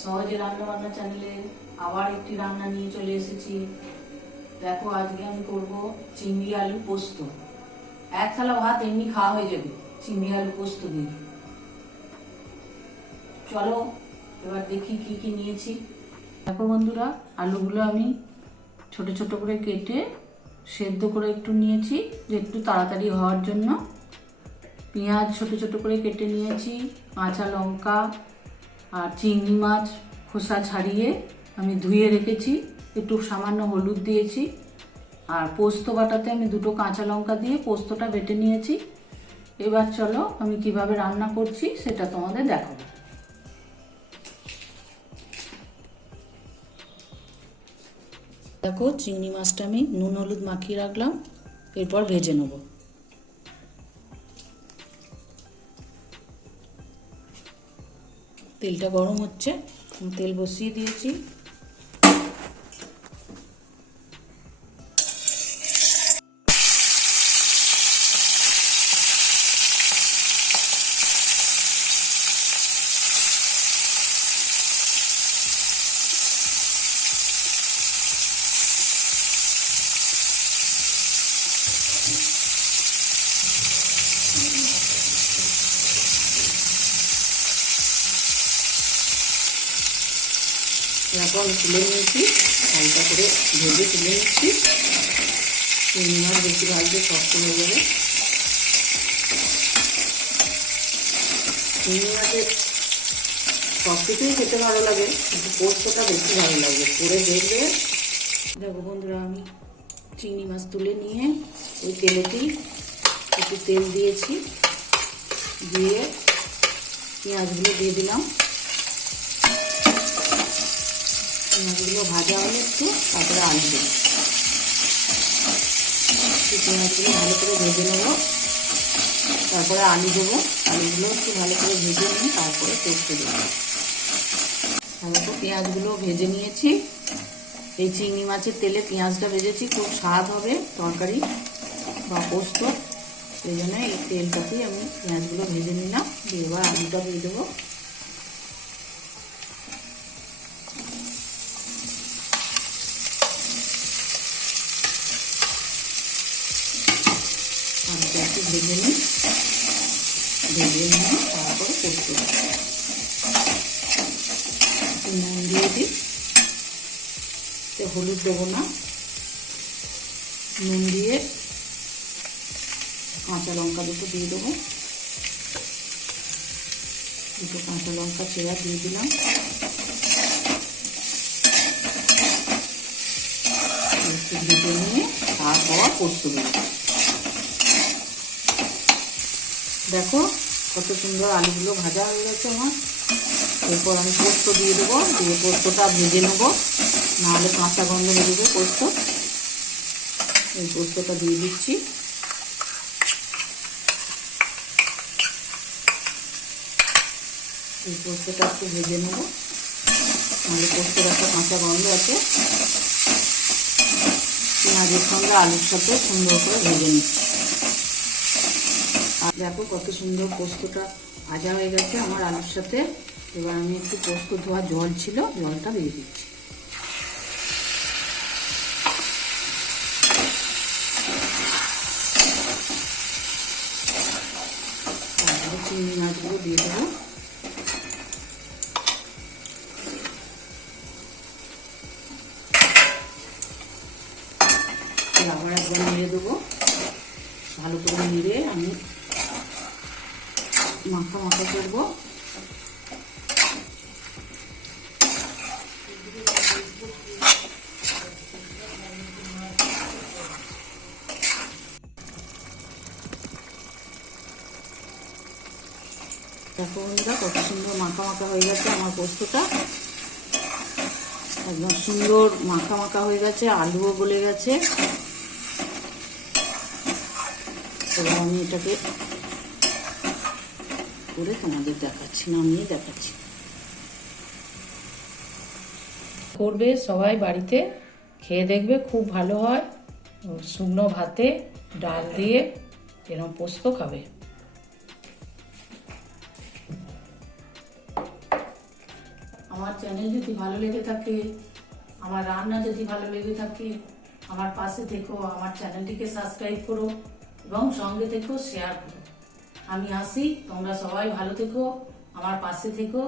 সহজে রান্না বান্না চ্যানেলে আবার একটি রান্না নিয়ে চলে এসেছি। দেখো আজকে আমি করব চিংড়ি আলু পোস্ত। এক থালা ভাত এমনি খাওয়া হয়ে যাবে চিংড়ি আলু পোস্ত দিয়ে। চলো এবার দেখি কি কি নিয়েছি। দেখো বন্ধুরা, আলুগুলো আমি ছোট ছোট করে কেটে সেদ্ধ করে একটু নিয়েছি, যে একটু তাড়াতাড়ি হওয়ার জন্য। পেঁয়াজ ছোট ছোট করে কেটে নিয়েছি, কাঁচা লঙ্কা আর চিংড়ি মাছ খোসা ছাড়িয়ে আমি ধুয়ে রেখেছি, একটু সামান্য হলুদ দিয়েছি। আর পোস্ত বাটাতে আমি দুটো কাঁচা লঙ্কা দিয়ে পোস্তটা বেটে নিয়েছি। এবার চলো আমি কিভাবে রান্না করছি সেটা তোমাদের দেখাবো। দেখো চিংড়ি মাছটা আমি নুন হলুদ মাখিয়ে রাখলাম, এরপর ভেজে নেব। তেলটা গরম হচ্ছে, তেল বসিয়ে দিয়েছি। এরপর আমি তুলে নিয়েছি, হালকা করে ভেজে তুলে নিচ্ছি। চিংড়ি মাছ বেশি ভাজলে শক্ত হয়ে যাবে। চিংড়ি মাছের সব কিছুই খেতে ভালো লাগে, কিন্তু পোস্তটা বেশি ভালো লাগে। করে দেখবে। দেখো বন্ধুরা, আমি চিংড়ি মাছ তুলে নিয়ে ওই তেলেতেই একটু তেল দিয়েছি, দিয়ে পেঁয়াজগুলো দিয়ে দিলাম। পেঁয়াজগুলো ভাজা হলে একটু, তারপরে আলু দেব। পেঁয়াজগুলো ভালো করে ভেজে নেব, তারপরে আলু দেবো। আলুগুলো একটু ভালো করে ভেজে নিয়ে তারপরে পোস্ত দেবো। দেখো পেঁয়াজগুলো ভেজে নিয়েছি। এই চিংড়ি মাছের তেলে পেঁয়াজটা ভেজেছি, খুব স্বাদ হবে তরকারি বা পোস্ত। সেই জন্য এই তেলটাতেই আমি পেঁয়াজগুলো ভেজে নিলাম, দিয়ে এবার আলুটা দিয়ে দেবো। আলুটা একটু ভেজে নিই, ভেজে নিয়ে তারপরে পোস্ত দেবো। নুন দিয়ে দিই, হলুদ দেবো না। নুন দিয়ে কাঁচা লঙ্কা দুটো দিয়ে দেবো। দুটো কাঁচা লঙ্কা চেরা দিয়ে দিলাম। একটু ভেজে নিয়ে তারপর পোস্ত দেবো। দেখো কত সুন্দর আলুগুলো ভাজা হয়ে গেছে আমার। এরপর আমি পোস্ত দিয়ে দেবো, দিয়ে পোস্তটা ভেজে নেবো, নাহলে কাঁচা গন্ধ বেরোবে পোস্ত। এই পোস্তটা দিয়ে দিচ্ছি। এই পোস্তটা একটু ভেজে নেবো, নাহলে পোস্তর একটা কাঁচা গন্ধ আছে। পেঁয়াজের সঙ্গে আলুর সাথে সুন্দর করে ভেজে নিচ্ছি। আর দেখো কত সুন্দর পোস্তটা ভাজা হয়ে গেছে আমার আলুর সাথে। এবার আমি একটু পোস্ত ধোয়া জল ছিল, জলটা দিয়ে দিচ্ছি। তারপরে চিংড়ি মাছগুলো দিয়ে দেবো। আবার একবার নেড়ে দেবো, ভালো করে নেড়ে আমি মাখা মাখা করবো। দেখো বন্ধুরা, কত সুন্দর মাখা মাখা হয়ে গেছে আমার পোস্তটা। একদম সুন্দর মাখা মাখা হয়ে গেছে, আলুও গলে গেছে। এবার আমি এটাকে করে তোমাদের দেখাচ্ছি, নামিয়ে দেখাচ্ছি। করবে সবাই বাড়িতে, খেয়ে দেখবে খুব ভালো হয়। শুকনো ভাতে ডাল দিয়ে এরকম পোস্ত খাবে। আমার চ্যানেল যদি ভালো লেগে থাকে, আমার রান্না যদি ভালো লেগে থাকে, আমার পাশে থেকো, আমার চ্যানেলটিকে সাবস্ক্রাইব করো এবং সঙ্গে থেকো, শেয়ার করো। আমি আসি, তোমরা সবাই ভালো থেকো, আমার পাশে থেকো।